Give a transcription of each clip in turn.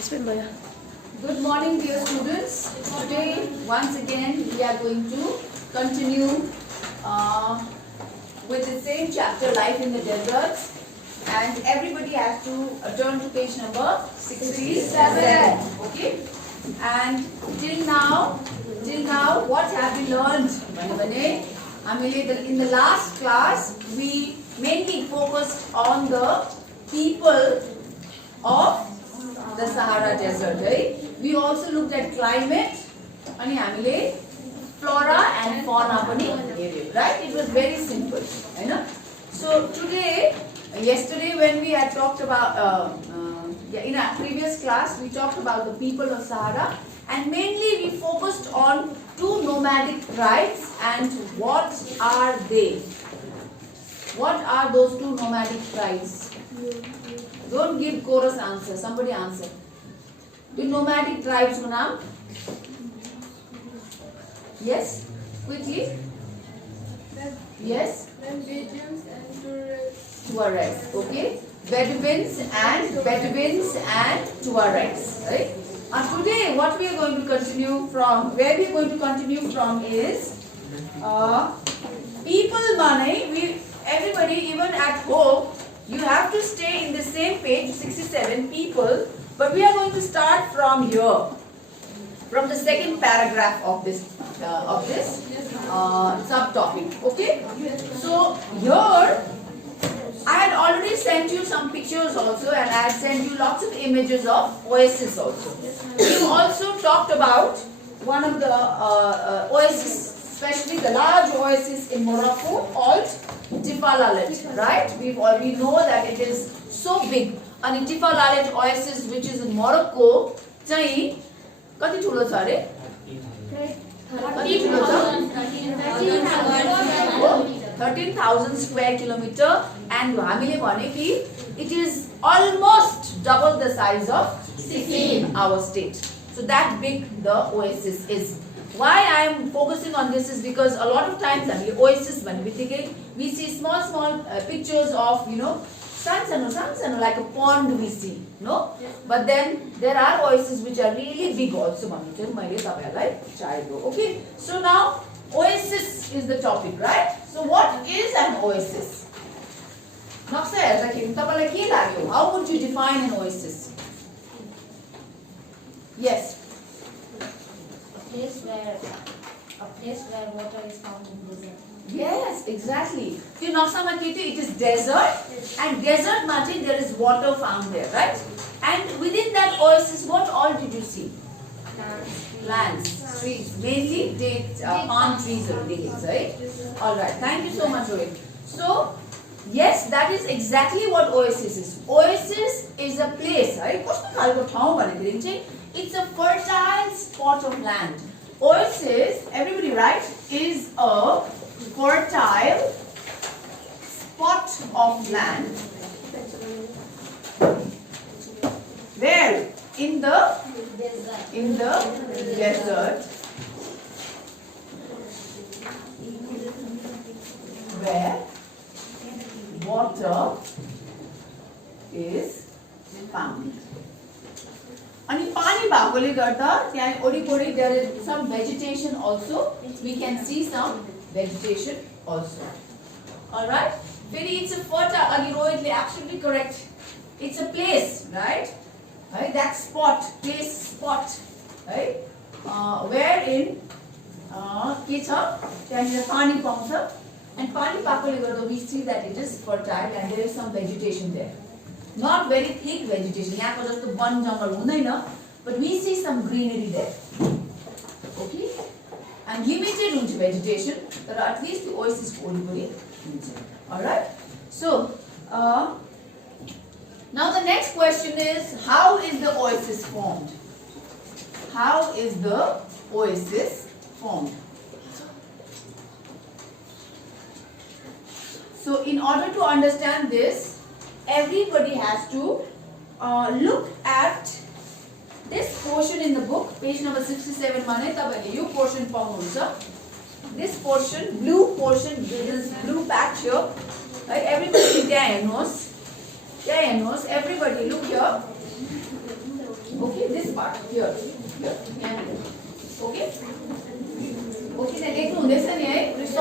Good morning, dear students. Today, once again, we are going to continue with the same chapter, Life in the Deserts. And everybody has to turn to page number 67. Okay? And till now, what have we learned? In the last class, we mainly focused on the people of the Sahara Desert, right? We also looked at climate, and flora and fauna, right? It was very simple, So today, yesterday when we had talked about, in our previous class, we talked about the people of Sahara, and mainly we focused on two nomadic tribes and what are they? What are those two nomadic tribes? Don't give chorus answer. Somebody answer. The nomadic tribes name? Yes? Quickly? Yes? Bedouins and Tuaregs. Tuaregs. Okay? Bedouins and Tuaregs. Right? And today what we are going to continue from, where we are going to continue from is people money. Everybody, even at home, you have to stay in the same page, 67 people, but we are going to start from here, from the second paragraph of this subtopic. Okay? So here, I had already sent you some pictures also, and I had sent you lots of images of oasis also. We also talked about one of the oasis, especially the large oasis in Morocco called Tifa-Lalet, right? We already know that it is so big. And Tifa-Lalet oasis, which is in Morocco, chahi kati thulo cha re? 13,000 square kilometer, and हामीले भने कि it is almost double the size of Sikkim, our state. So that big the oasis is. Why I am focusing on this is because a lot of times oasis we see small pictures of sano, like a pond we see, no? But then there are oases which are really big also. Okay, so now oasis is the topic, right? So what is an oasis? How would you define an oasis? Yes. A place where water is found in desert. Yes, exactly. It is desert, and desert Martin, there is water found there, right? And within that oasis, what all did you see? Plants, trees, mainly dates, palm trees or dates, right? Alright, thank you so much, Rohit. So, yes, that is exactly what oasis is. Oasis is a place, right? It's a fertile spot of land. Oasis, everybody right, is a fertile spot of land. Where? In the desert. Where water is found. And pani bhakole garda त्यहाँ वरिपरि there is some vegetation also. We can see some vegetation also. All right. Very, it's a fertile. Agi Rohit absolutely correct. It's a place, right? Right. That spot, place, spot, right? Wherein के छ त्यहाँनिर पानी पाउँछ, and pani bhakole garda we see that it is fertile and there is some vegetation there. Not very thick vegetation. यहाँको जस्तो one जङ्गल हुँदैन, but we see some greenery there. Okay? And limited हुन्छ vegetation, but at least the oasis को वरिपरि हुन्छ. All right? So, now the next question is, how is the oasis formed? How is the oasis formed? So, in order to understand this, everybody has to look at this portion in the book, page number 67. You portion this portion, blue portion, this blue patch here. Right? Everybody knows. Everybody look here. Okay. here. Okay? Okay, then लेख्नु हुँदैछ नि है Krishna?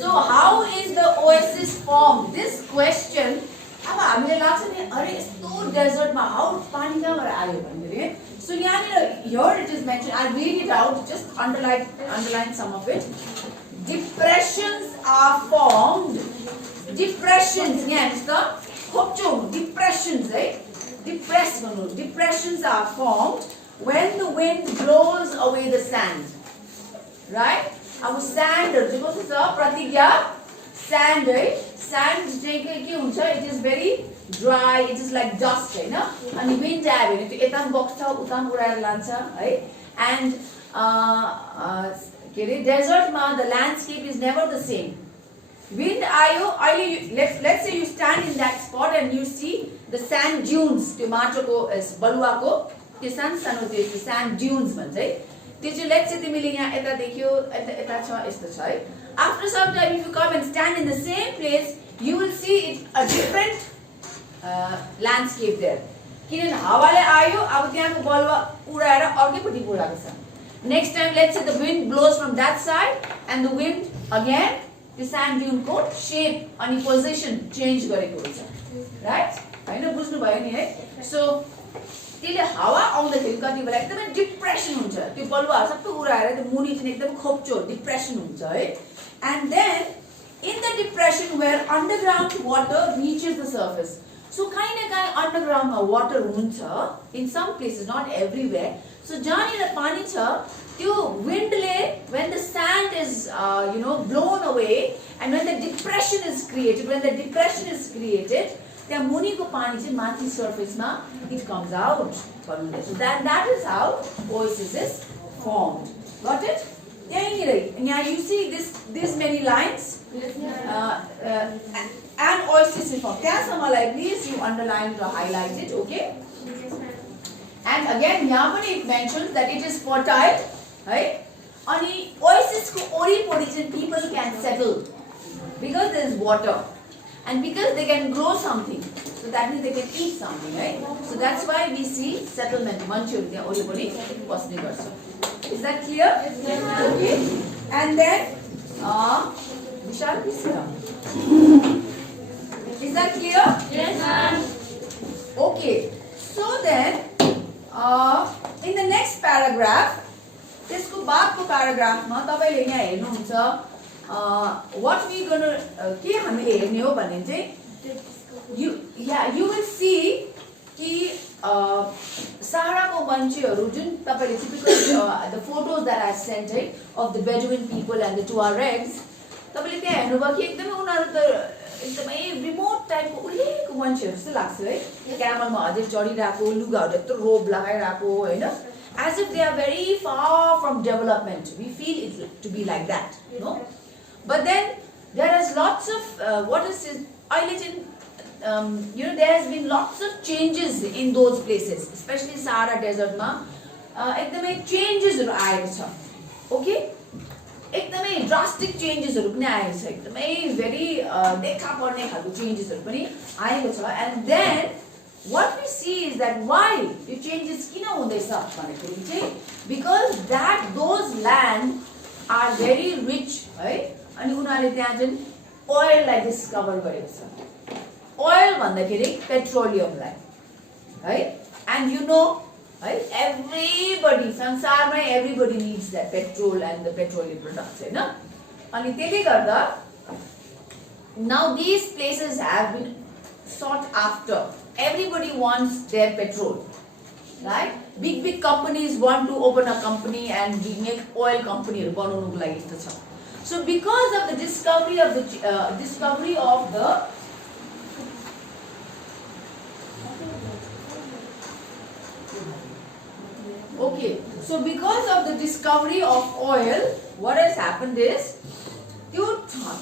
So how is the oasis formed? This question अब हामीले लाग्छ नि अरे यस्तो डेजर्टमा हाउ पानी कहाँबाट आयो भन्ने. So यहाँनिर here it is mentioned, I'll read it out, just underline some of it. Depressions are formed. Depressions यहाँ हेर्नुस् त खोप्चो depressions है. Depress गर्नु. Depressions are formed when the wind blows away the sand. Right? अब sand चाहिँ कस्तो छ प्रतिज्ञा sand है. Sand चाहिँ के हुन्छ? It is very dry, it is like dust हैन. अनि wind आयो भने त्यो यता बग्छ उता उडाएर लान्छ है. And के अरे डेजर्टमा the landscape is never the same. Wind आयो अहिले let's say you stand in that spot and you see the sand dunes, त्यो माटोको बलुवाको त्यो सानो त्यो sand dunes भन्छ है. त्यो चाहिँ let's say तिमीले यहाँ यता देख्यो यता छ यस्तो छ है. After some time if you come and stand in the same place you will see it a different landscape there. किनभने हावाले आयो अब त्यहाँको बलुवा उडाएर अर्कैपट्टि उडाएको छ. Next time let's say the wind blows from that side and the wind again the sand dune को shape अनि position change गरेको हुन्छ. Right? हैन बुझ्नु भयो नि है. So त्यसले हावा आउँदाखेरि कति बेला एकदमै डिप्रेसन हुन्छ. त्यो बलुवाहरु सबै उडाएर त्यो मुनि चाहिँ एकदम खोप्चो डिप्रेसन हुन्छ है. And then in the depression where underground water reaches the surface. So kind underground water हुन्छ in some places, not everywhere. So जहाँनिर पानी छ त्यो windले when the sand is blown away and when the depression is created, त्यहाँ मुनिको पानी चाहिँ माथि surfaceमा it comes out. So that is how oasis is formed. Got it? Now you see this many lines. And oasis is formed. Like please you underline or highlight it, okay? And again, यहाँ पनि it mentions that it is fertile, right? अनि oasis को वरिपरि चाहिँ people can settle because there is water and because they can grow something. So that means they can eat something, right? So that's why we see settlement. मान्छेहरु त्यहाँ वरिपरि बस्ने गर्छ. Is that clear? Yes, okay. And then Vishal, please sit down. Is that clear? Yes, ma'am. Okay. So then, in the next paragraph, त्यसको बादको paragraphमा तपाईले यहाँ हेर्नुहुन्छ what we gonna के हामीले हेर्ने हो भने चाहिँ you will see कि Sahara मान्छेहरु जुन तपाईले typical the photos that I sent of the Bedouin people and the Tuaregs तपाईले त्यहाँ हेर्नुभयो कि एकदमै उनीहरु त एकदमै रिमोट टाइपको उहिलेको मान्छेहरु जस्तो लाग्छ है. क्यामलमा अझै चढिराको लुगाहरु यत्रो रोब लगाइराको हैन, as if they are very far from development. We feel it to be like that, you know. But then there is lots of अहिले चाहिँ there has been lots of changes in those places, especially Sahara desert ma एकदमै चेन्जेसहरु आएको छ. Okay, एकदमै drastic चेन्जेसहरु पनि आएको छ. एकदमै भेरी देखा पर्ने खालको चेन्जेसहरु पनि आएको छ. And then what we see is that why the changes किन हुँदैछ भन्दाखेरि चाहिँ because those land are very rich है. अनि उनीहरुले त्यहाँ चाहिँ oil लाई डिस्कभर गरेको छ. Oil भन्दाखेरि पेट्रोलियमलाई है. And you know, right? Everybody, संसारमै everybody needs that petrol and the petroleum products, हैन. अनि त्यसले गर्दा now these places have been sought after. Everybody wants their petrol, right? Big companies want to open a company and make oil company बनाउनुको लागि यस्तो छ. So because of the discovery of the okay, so because of the discovery of oil, what has happened is त्यो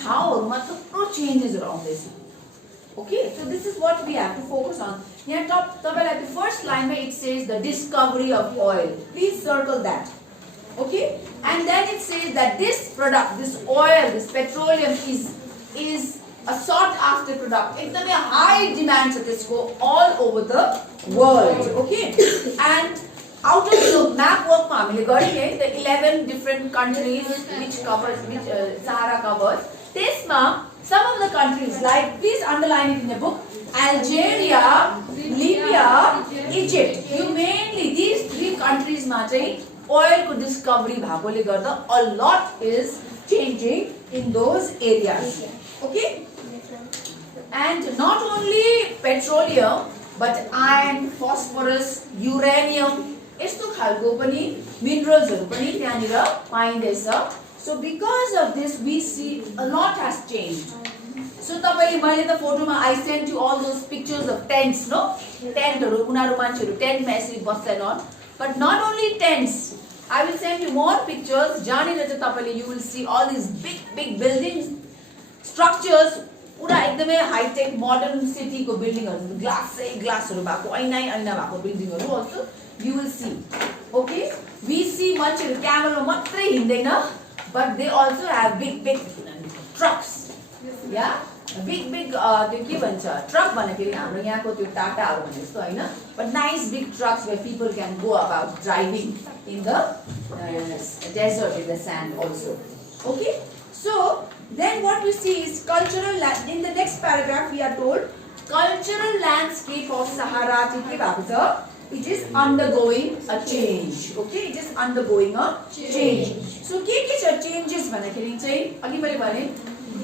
ठाउँहरुमा थुप्रो चेन्जेसहरु आउँदैछ. Okay, so this is what we have to focus on. यहाँ तपाईलाई the first line it says the discovery of oil. Please circle that. Okay, and then it says that this product, this oil, this petroleum is a sought after product. एकदमै high demand छ त्यसको all over the world. Okay, and out of the map work मा हामीले गर्यौं है the 11 different countries which Sahara covers. त्यसमा some of the countries like, please underline it in your book, Algeria, Libya, Egypt. You mainly these 3 countries मा चाहिँ oil को discovery भएकोले गर्दा a lot is changing in those areas. Okay? And not only petroleum but iron, phosphorus, uranium, यस्तो खालको पनि मिनरल्सहरु पनि त्यहाँनिर पाइँदैछ. So because of this we see a lot has changed. So तपाईले मैले त फोटोमा I sent you all those pictures of tents, no? टेन्टहरु उनीहरु मान्छेहरु टेन्टमा यसरी बस्छन्. But not only tents, I will send you more pictures. जहाँनिर चाहिँ तपाईले you will see all these big buildings, structures, पुरा एकदमै हाईटेक मोडर्न सिटी को बिल्डिङहरु, ग्लासहरु भएको, ऐना भएको बिल्डिङहरु also you will see. Okay, we see मान्छेहरु क्यामलमा मात्रै हिँड्दैन, but they also have big trucks. Yeah, big त्यो के भन्छ ट्रक भन्दाखेरि हाम्रो यहाँको त्यो टाटाहरु भने जस्तो हैन, but nice big trucks where people can go about driving in the desert, in the sand also. Okay, so then what we see is cultural in the next paragraph we are told cultural landscape of Sahara चाहिँ के भएको छ, it is undergoing a change. Okay, it is undergoing a change. So के छ changes भन्दाखेरि चाहिँ अघि मैले भने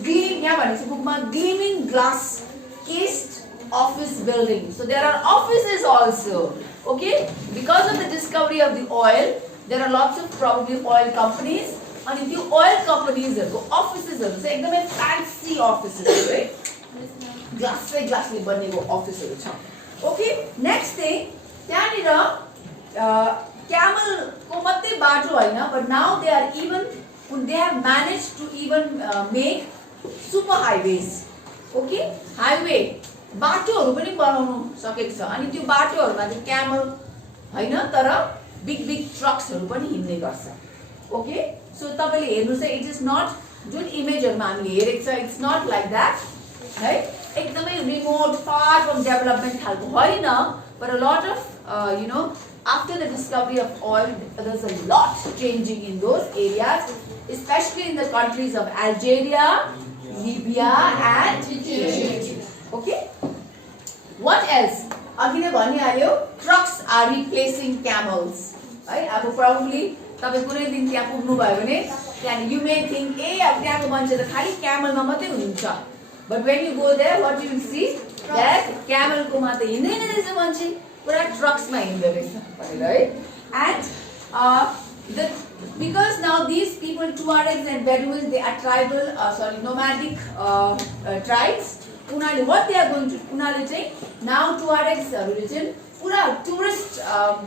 gleam, यहाँ भनेको छ बुकमा gleaming glass cased office building. So there are offices also. Okay, because of the discovery of the oil there are lots of probably oil companies. अनि त्यो oil companies हरुको offices हरु चाहिँ एकदमै fancy offices है, ग्लासले बनेको अफिसहरु छ. ओके, नेक्स्ट थिङ त्यहाँनिर camel को मात्रै बाटो हैन, but now they have managed to even make super highways. Okay, highway बाटोहरु पनि बनाउनु सकेको छ. अनि त्यो बाटोहरुमा चाहिँ क्यामल हैन तर बिग ट्रक्सहरु पनि हिँड्ने गर्छ. ओके, सो तपाईले हेर्नु चाहिँ इट इज नट जुन इमेजहरुमा हामीले हेरेको छ, इट्स नट लाइक दैट है, एकदमै रिमोट फार फ्रम डेभलपमेन्ट खालको हैन, but a lot of you know after the discovery of oil there's a lot changing in those areas, especially in the countries of Algeria, Libya and Egypt. Okay, what else? अघि नै भनिहाल्यो trucks are replacing camels है. अब probably तपाई कुनै दिन त्यहाँ पुग्नु भयो भने त्यहाँ you may think अब त्यहाँको मान्छे त खाली क्यामलमा मात्रै हुनुहुन्छ, but when you go there what you will see that camel को मात्रै हिँड्दैन रहेछ मान्छे, पुरा ट्रक्समा हिँड्दै रहेछ भनेर है. And because now these people Tuaregs and Bedouins they are tribal nomadic tribes. उनीहरुले what they are going to उनीहरुले चाहिँ now Tuaregs हरुले चाहिँ पुरा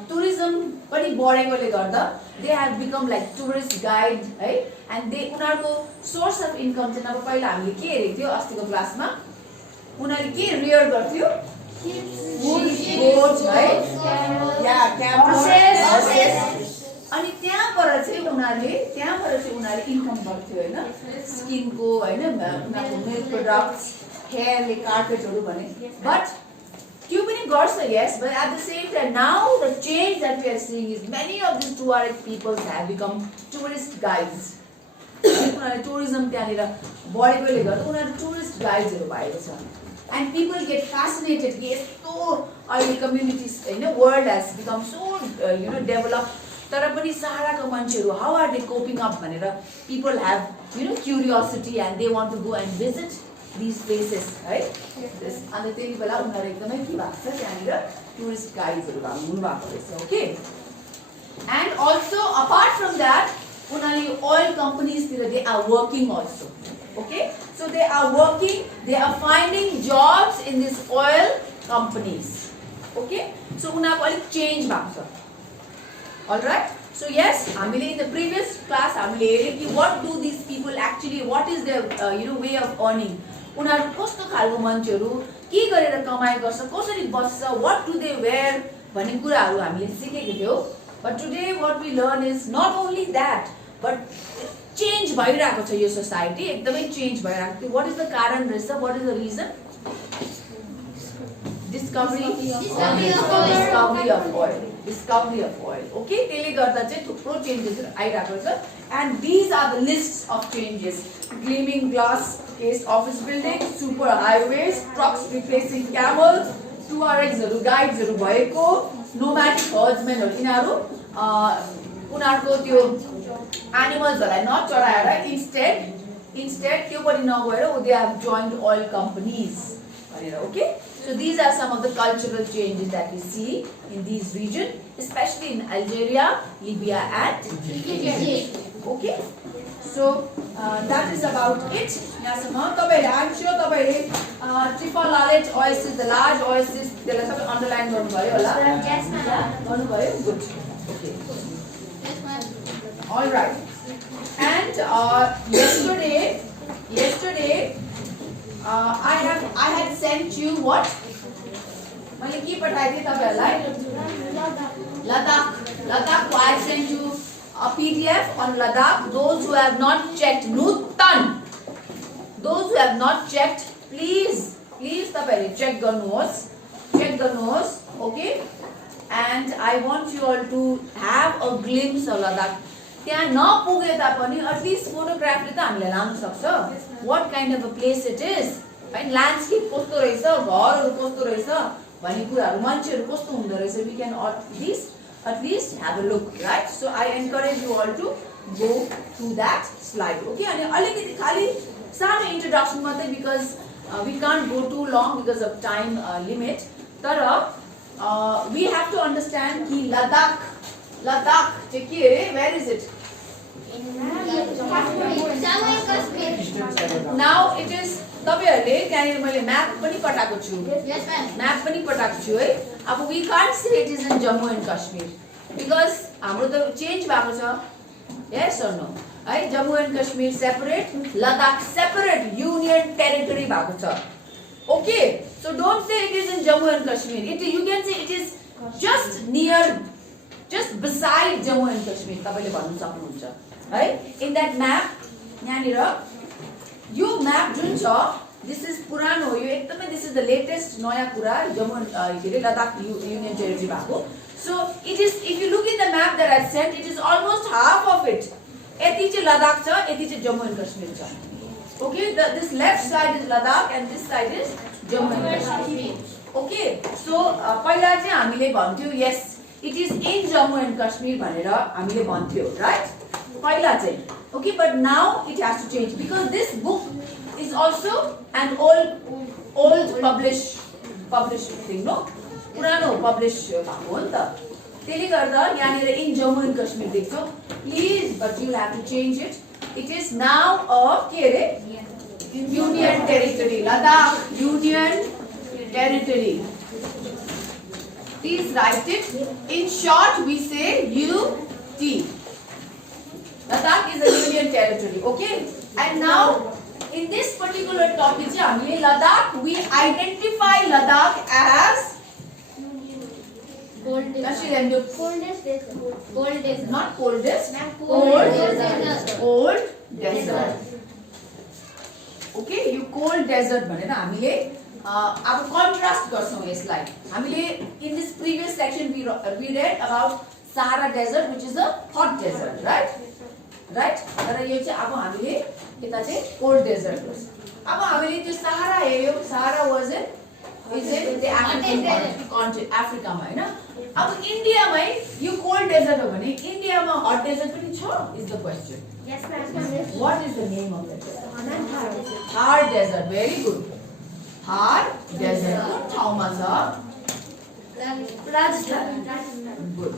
tourism पनि बढेकोले गर्दा they have become like tourist guide है. and they उनीहरुको source of income चाहिँ अब पहिला हामीले के हेरेको थियो अस्तिको क्लासमा, उनीहरुले के रियर गर्थ्यो, goats है, या camels. अनि त्यहाँबाट चाहिँ उनीहरुले इन्कम गर्थ्यो हैन, स्किनको हैन, उनीहरुको मिल्क प्रोडक्ट्स, हेयरले कार्पेटहरु भने. बट त्यो पनि गर्छ, yes, but at the same time now the change that we are seeing is many of these Tuareg peoples have become tourist guides. उनीहरुले टुरिज्म त्यहाँनिर बढेकोले गर्दा उनीहरु टुरिस्ट गाइड्सहरु भएको छ. and people get fascinated कि यस्तो अहिले कम्युनिटीज हैन, world has become so developed, तर पनि सहाराको मान्छेहरु how are they coping up भनेर people have curiosity and they want to go and visit these places है. अनि त्यही बेला उनीहरु एकदमै के भएको छ त्यहाँनिर टुरिस्ट गाइड्सहरु हुनु भएको रहेछ. Okay, and also apart from that उनीहरुले oil companies तिर they are working also. Okay, so they are working, they are finding jobs in these oil companies. Okay, so उनीहरुको अलिक चेन्ज भएको छ. All right, so yes, हामीले in the previous class हामीले हेर्यो कि what do these people actually, what is their way of earning, उनीहरु कस्तो खालको मान्छेहरु के गरेर कमाइ गर्छ, कसरी बस्छ, what do they wear भन्ने कुराहरु हामीले सिकेको थियौ. But today what we learn is not only that but change भइरहेको छ यो सोसाइटी, एकदमै चेन्ज भइरहेको छ. what is the कारण रहेछ, what is the reason? discovery Discovery of oil. discovery of oil. Discovery of oil. Okay, त्यसले गर्दा चाहिँ थुप्रो चेन्जेसहरु आइराको छ and these are the lists of changes. Gleaming glass cased office buildings, super highways, trucks replacing camels, 2RXहरु गाइड्सहरु भएको, nomadic herdsmenहरु यिनीहरु उनीहरुको त्यो एनिमल्सहरुलाई नचढाएर instead त्यो पनि नगएर they have joined oil companies भनेर. Okay, so these are some of the cultural changes that we see in these regions, especially in Algeria, Libya and Egypt. Okay, so that is about it. यहाँसम्म तपाईहरुले I'm sure तपाईहरुले Trifalalet oasis, the large oasis, त्यसलाई सबै underline गर्नुभयो होला. Yes, ma'am. गर्नुभयो? Good. Okay. Yes, ma'am. All right. And yesterday I had sent you what? मैले के पठाएको थिएँ तपाईहरुलाई? Ladakh. I sent you a PDF on Ladakh. Those who have not checked, Nutan. Those who have not checked, please तपाईहरुले check गर्नुहोस्. Okay? And I want you all to have a glimpse of Ladakh. त्यहाँ नपुगे तापनि at least photograph ले त हामीले लान सक्छ. What kind of a place it is? Hahn, landscape कस्तो रहेछ, घरहरु कस्तो रहेछ भन्ने कुराहरु, मान्छेहरु कस्तो हुँदो रहेछ, we can at least have a look, right? So I encourage you all to go through that slide. Okay, अनि अलिकति खाली सानो introduction मात्रै because we can't go too long because of time limit. तर we have to understand कि Ladakh चाहिँ के रे, where is it? Jammu and Kashmir. Now it is तपाईहरुले त्यहाँनिर मैले म्याप पनि पठाएको छु. Yes, ma'am. म्याप पनि पठाएको छु है. अब we can't say it is in Jammu and Kashmir because हाम्रो त चेन्ज भएको छ. Yes or no? है, Jammu and Kashmir separate, Ladakh separate union territory भएको छ. Okay, so don't say it is in Jammu and Kashmir. You can say it is just beside Jammu and Kashmir. तपाईले भन्नु सक्नुहुन्छ है. In that map यहाँनिर यो map जुन छ, this is पुरानो हो, यो एकदमै this is the latest नयाँ कुरा जम्मू के रे लद्दाख युनियन टेरिटरी भएको. So it is, if you look in the map that I sent, it is almost half of it. यति चाहिँ लद्दाख छ, यति चाहिँ जम्मू एन्ड कश्मीर छ. Okay, this left side is Ladakh and this side is Jammu and Kashmir. Okay, so पहिला चाहिँ हामीले भन्थ्यौ yes, it is in Jammu and Kashmir भनेर हामीले भन्थ्यौ, right? पहिला चाहिँ. Okay, but now it has to change because this book is also an old published thing, no? पुरानो publish भएको हो नि त. त्यसले गर्दा यहाँनिर in Jammu and Kashmir देख्छौ. Please, but you will have to change it. It is now a के रे? Union territory. Ladakh Union Territory. Please write it. In short, we say UT. Ladakh is a union territory. Okay? And now, in this particular topic, Ladakh, we identify Ladakh as Coldest. Not coldest. Cold desert. Okay, you cold desert भनेर हामीले अब contrast गर्छौं यसलाई. हामीले in this previous section we read about Sahara desert, which is a hot desert, right? तर यो चाहिँ अब हामीले यता चाहिँ cold desert गर्छ. अब हामीले त्यो Sahara हेर्यो. Sahara is in the African continent, Africa मा हैन. अब इन्डियामै यो cold desert हो भने इन्डियामा hot desert पनि छ, is the question. Yes, ma'am. What is the name of that desert? Thar desert. Very good. Thar desert. Good ठाउँमा छ. Rajasthan. Good.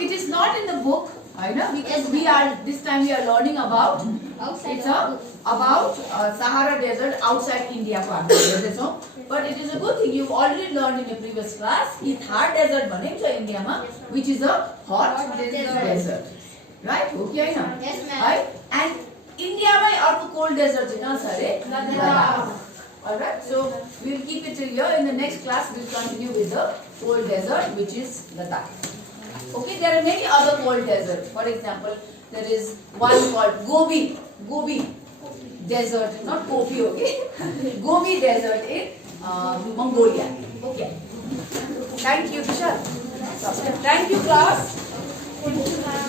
It is not in the book, because this time we are learning about about Sahara desert outside India. But it is a good thing you already learned in your previous class. Thar desert bhaneko India ma, which is a hot desert. Right? Okay, yes, ma'am. Right? And India mai arko cold desert chha Ladakh. Alright, so we will keep it till here. In the next class, we will continue with the cold desert, which is Ladakh. Okay, there are many other cold deserts. For example, there is one called Gobi Desert, not Gobi, okay? Gobi Desert in Mongolia. Okay. Thank you, Vishal. Thank you, class.